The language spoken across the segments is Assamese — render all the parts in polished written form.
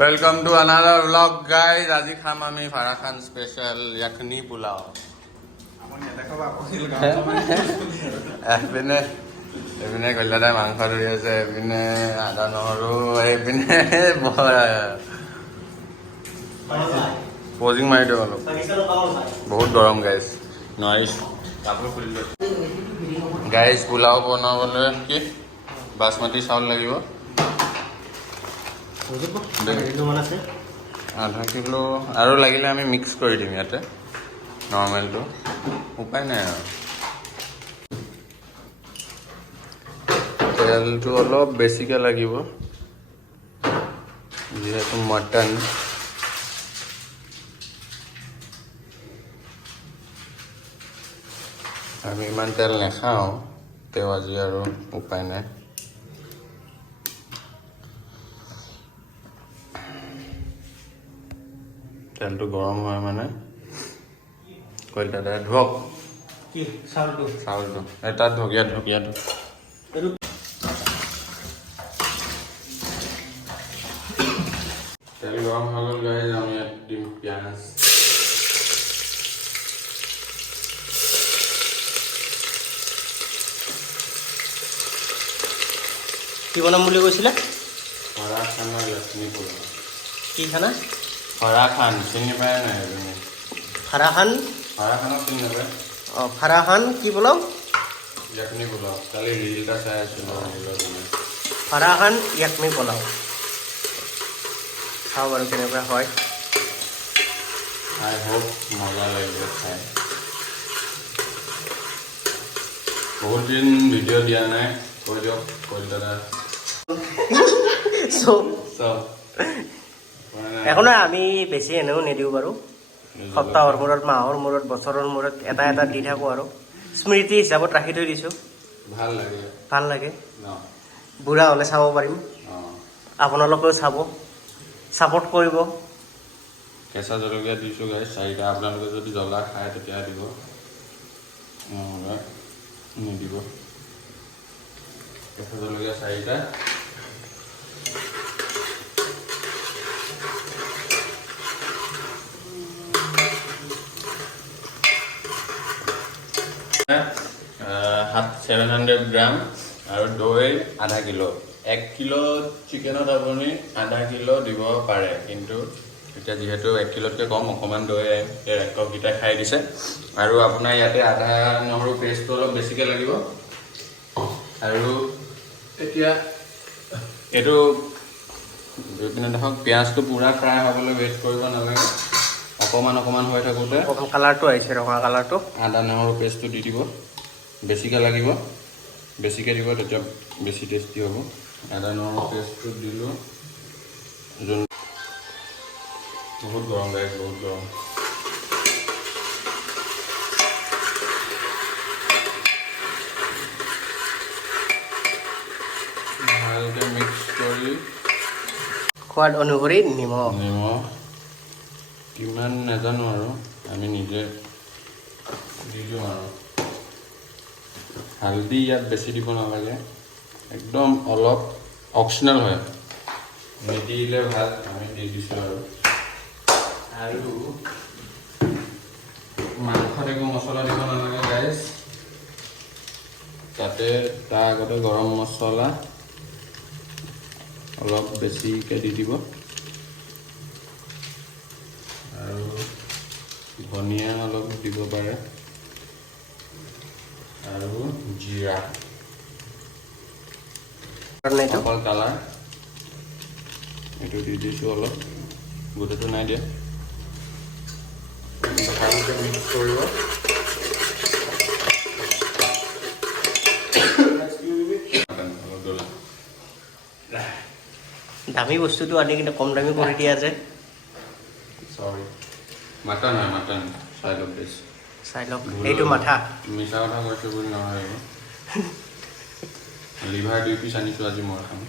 Welcome to another vlog, guys. আজি খাম আমি ফাৰা খান স্পেশাল ইয়াখনি পোলাও। এইপিনে কল্যাণে মাংস ধৰি আছে, এইপিনে আদা নহৰু, এইপিনে পজিং মাৰি দিওঁ অলপ। বহুত গৰম গাইজ, নোৱাৰিছোঁ। কাপোৰ খুলিলোঁ গাইজ। পোলাও বনাবলৈ কি বাচমতি চাউল লাগিব, আধা কিলো আৰু লাগিলে আমি মিক্স কৰি দিম ইয়াতে নৰ্মেলটো, উপায় নাই আৰু। তেলটো অলপ বেছিকৈ লাগিব যিহেতু মটন। আমি ইমান তেল নাখাওঁ, তেও আজি আৰু উপায় নাই। তেলটো গৰম হয় মানে কইল দাদা ধোৱক কি চাউলটো তাত ঢকিয়াটো তেল গৰম হৈ গ'ল গাইজ। আমি ইয়াত দিম পিঁয়াজ। কি বনাম বুলি কৈছিলে? ফাৰা খানৰ ইয়াখনি পোলাও। কি খানা? ফাৰা খান চিনি পায় নাই? তুমি ফাৰাখানক চিনি নাপায়? অঁ, ফাৰাখান কি পোলাও? ইয়াখনি পোলাও। কালি ৰিল এটা চাই আছিলোঁ ফাৰাখান ইয়াকনি পোলাও। চাওঁ বাৰু কেনেকুৱা হয়। আই হোপ মজা লাগিব খাই। বহুত দিন ভিডিঅ' দিয়া নাই, কৈ দিয়ক কৈ দাদা। একো নাই, আমি বেছি এনেও নিদিওঁ বাৰু। সপ্তাহৰ মূৰত, মাহৰ মূৰত, বছৰৰ মূৰত এটা এটা দি থাকোঁ আৰু স্মৃতি হিচাপত ৰাখি থৈ দিছোঁ। ভাল লাগে বুঢ়া হ'লে চাব পাৰিম। আপোনালোকেও চাব, ছাপোৰ্ট কৰিব। কেঁচা জলকীয়া দিছোঁ গাইজ 4টা। আপোনালোকে যদি জ্বলা খায় তেতিয়া দিব, নিদিব। কেঁচা জলকীয়া 4টা। হাফ 700 গ্ৰাম আৰু দৈ আধা কিলো। 1 কিলো চিকেনত আপুনি আধা কিলো দিব পাৰে, কিন্তু এতিয়া যিহেতু 1 কিলোতকৈ কম, অকণমান দৈ এককেইটা খাই দিছে। আৰু আপোনাৰ ইয়াতে আদা নহৰু পেষ্টটো অলপ বেছিকৈ লাগিব। আৰু এতিয়া এইটো এইপিনে দেখক, পিঁয়াজটো পূৰা ফ্ৰাই হ'বলৈ ৱেইট কৰিব নালাগে। অকণমান হৈ থাকোঁতে কালাৰটো আহিছে, ৰঙা কালাৰটো। আদা নহৰু পেষ্টটো দি দিব। বেছিকৈ লাগিব, বেছিকৈ দিব, তেতিয়া বেছি টেষ্টি হ'ব। আদা নহৰু পেষ্টটো দিলোঁ। বহুত গৰম গাইজ, বহুত গৰম। ভালকৈ মিক্স কৰি সোৱাদ অনুসৰি নিমখ কিমান নাজানো আৰু আমি নিজে দি দিওঁ আৰু। হালধি ইয়াত বেছি দিব নালাগে, একদম অলপ অপচনেল হয়, নিদিলে ভাল। আমি দি দিছোঁ আৰু মাংসত একো মছলা দিব নালাগে গাইজ। তাতে তাৰ আগতে গৰম মছলা অলপ বেছিকৈ দি দিব আৰু ধনিয়া অলপ দিব পাৰে আৰু জিৰা, অকল কালাৰ। এইটো দি দিছোঁ অলপ, গোটেইটো নাই দিয়া। ভালকৈ মিক্স কৰিব। দামী বস্তুটো আনি কিন্তু কম দামী কৰি দিয়া যে। চৰি, মাটন হয়, মাটন। চাই লওক বেছ, চাই লওক। এইটো মাথা, মিছা কথা কৈছোঁ বুলি নহয়। লিভাৰ 2 পিচ আনিছোঁ আজি মই খাম।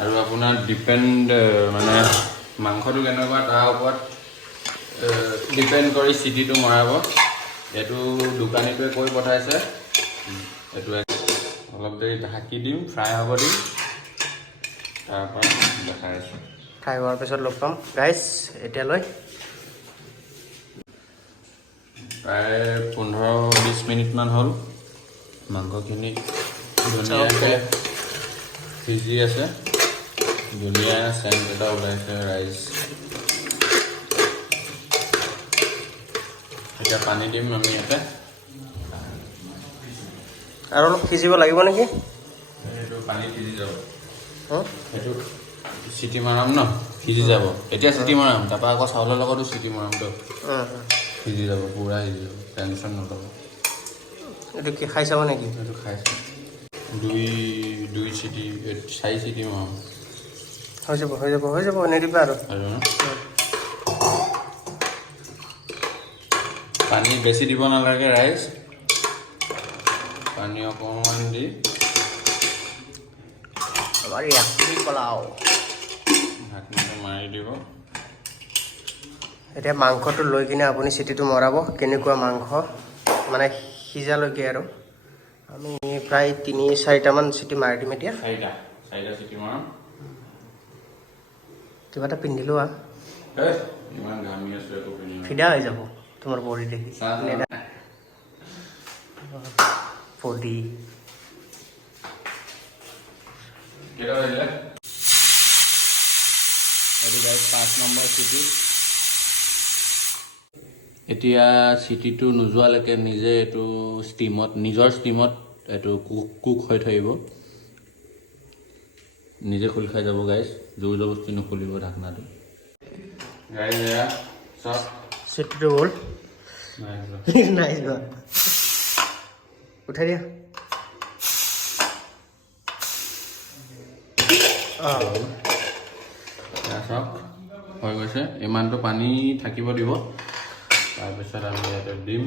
আৰু আপোনাৰ ডিপেণ্ড মানে মাংসটো কেনেকুৱা তাৰ ওপৰত ডিপেণ্ড কৰি চিটিটো মৰাব। এইটো দোকানীটোৱে কৈ পঠাইছে এইটো অলপ দেৰি ঢাকি দিম, ফ্ৰাই হ'ব দিম, তাৰপৰা দেখাই আছোঁ। ফ্ৰাই হোৱাৰ পিছত লগ পাম গাইজ। এতিয়ালৈ প্ৰায় 15-20 মিনিটমান হ'ল। মাংসখিনি ধুনীয়াকৈ সিজি আছে, ধুনীয়া চেণ্ট এটা ওলাইছে ৰাইচ। এতিয়া পানী দিম আমি ইয়াতে, আৰু অলপ সিজিব লাগিব নেকি? সেইটো পানী সিজি যাব, সেইটো চিটি মাৰাম ন, সিজি যাব। এতিয়া চিটি মাৰাম, তাৰপৰা আকৌ চাউলৰ লগতো চিটি মাৰামতো, সিজি যাব, পূৰা সিজি যাব, টেনশ্যন নল'ব। এইটো কি খাই চাব নেকি? এইটো খাইছোঁ, 4 চিটি মাৰাম। হৈ যাব নিদিবা আৰু। পানী বেছি দিব নালাগে ৰাইজ, পানী অকণমান দি আমাৰ য়াকনি পোলাও ঢাকনিটো মাৰি দিব। এতিয়া মাংসটো লৈ কিনে আপুনি চিটিটো মৰাব, কেনেকুৱা মাংস মানে সিজালৈকে আৰু। আমি প্ৰায় 3-4টামান চিটি মাৰি দিম এতিয়া। 4টা চিটি মাৰাম। কিবা এটা পিন্ধিলোঁ ইমান ঘামি আছোঁ, একো পিন্ধি ফিদা হৈ যাব তোমাৰ বডি দেখি। বডি কেইটা বাজিলে? এইটো গাইজ 5 নম্বৰ চিটি। এতিয়া চিটিটো নোযোৱালৈকে নিজে এইটো নিজৰ ষ্টিমত এইটো কুক হৈ থাকিব। নিজে খোল খাই যাব গাইজ, জোৰ জবৰদস্তি নুখুলিব ঢাকনাটো। গাইজ এয়া চব চিটিটো হ'ল নাই যোৱা, উঠাই দিয়া। চব হৈ গৈছে, ইমানটো পানী থাকিব দিব। তাৰপিছত আমি ইয়াতে দিম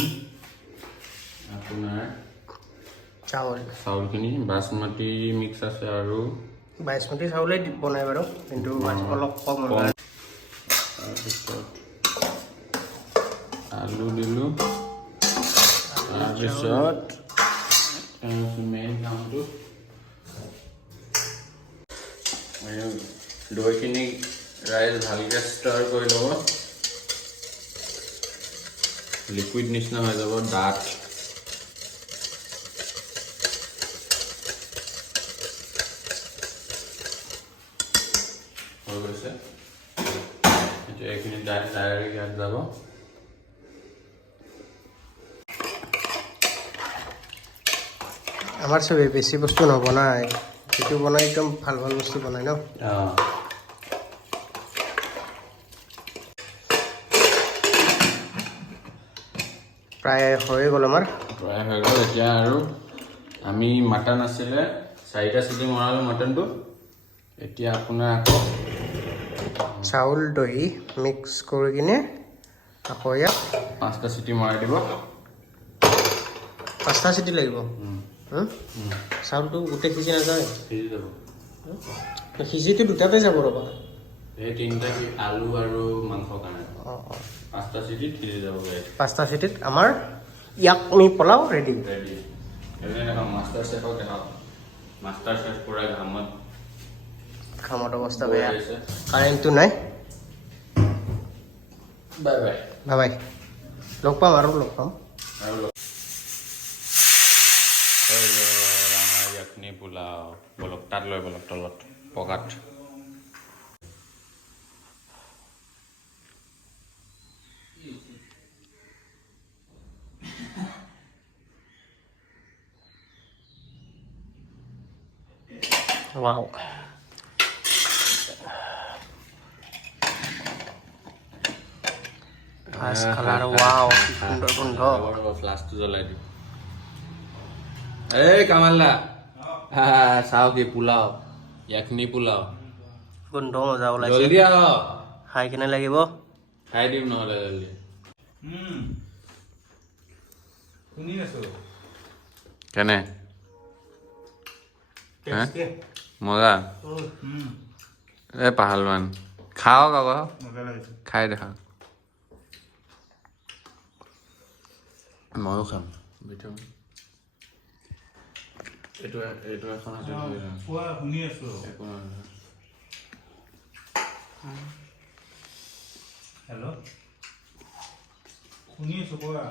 আপোনাৰ চাউলখিনি, বাচমতি মিক্স আছে আৰু বাচমতি চাউলেই বনাই বাৰু, কিন্তু অলপ কম। তাৰপিছত আলু দিলোঁ, তাৰপিছত মেইন কামটো দৈখিনি ৰাইজ ভালকৈ ষ্টাৰ কৰি ল'ব, লিকুইড নিচিনা হৈ যাব, ডাঠ। হৈ গৈছে, এতিয়া এইখিনি ডাইৰেক্ট ইয়াত যাব। আমাৰ চবেই বেছি বস্তু নবনায়, যিটো বনাই একদম ভাল বস্তু বনায় ন। প্ৰায় হৈয়ে গ'ল আমাৰ। প্ৰায় হৈ গ'ল। এতিয়া আৰু আমি মাটন আছিলে 4টা চিটি মৰালোঁ মাটনটো। এতিয়া আপোনাৰ আকৌ চাউল দহি মিক্স কৰি কিনে আকৌ ইয়াত 5টা চিটি মৰাই দিব। 5টা চিটি লাগিব। চাউলটো গোটেই সিজি নাযায়? সিজি যাব। সিজিটো দুটাতে যাব ৰ'বা। এই 3টা আলু আৰু মাংসৰ কাৰণে। 5টা চিটিত সিজি যাব। 5টা চিটিত আমাৰ য়াকনি পোলাও ৰেডি। মাষ্টাৰ চেফক দেখাওক, মাষ্টাৰ চেফ পূৰা ঘামত অৱস্থা বেয়া, কাৰেণ্টটো নাই। বাই বাই, লগ পাম আৰু লগ পাম। আমাৰ য়াকনি পোলাও বলক, তাত লৈ বলক, তলত পকাত। Wow. First color, wow. Sunder bundho. Flash to jalai di. Hey Kamala. Sao ki pulao. Yakni pulao. Bundho moja olaise. Joldi ao. Khai kene lagibo. Khai dim নহলে জলদি. শুনি আছো। কেনে? মজা। পাহালৱান খাওক আকৌ, খাই দেখা। ময়ো খাম। এইটো এখন আছে কোৱা শুনি আছো একো নহয় হেল্ল' শুনি আছো কোৱা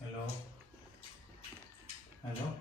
হেল্ল' হেল্ল'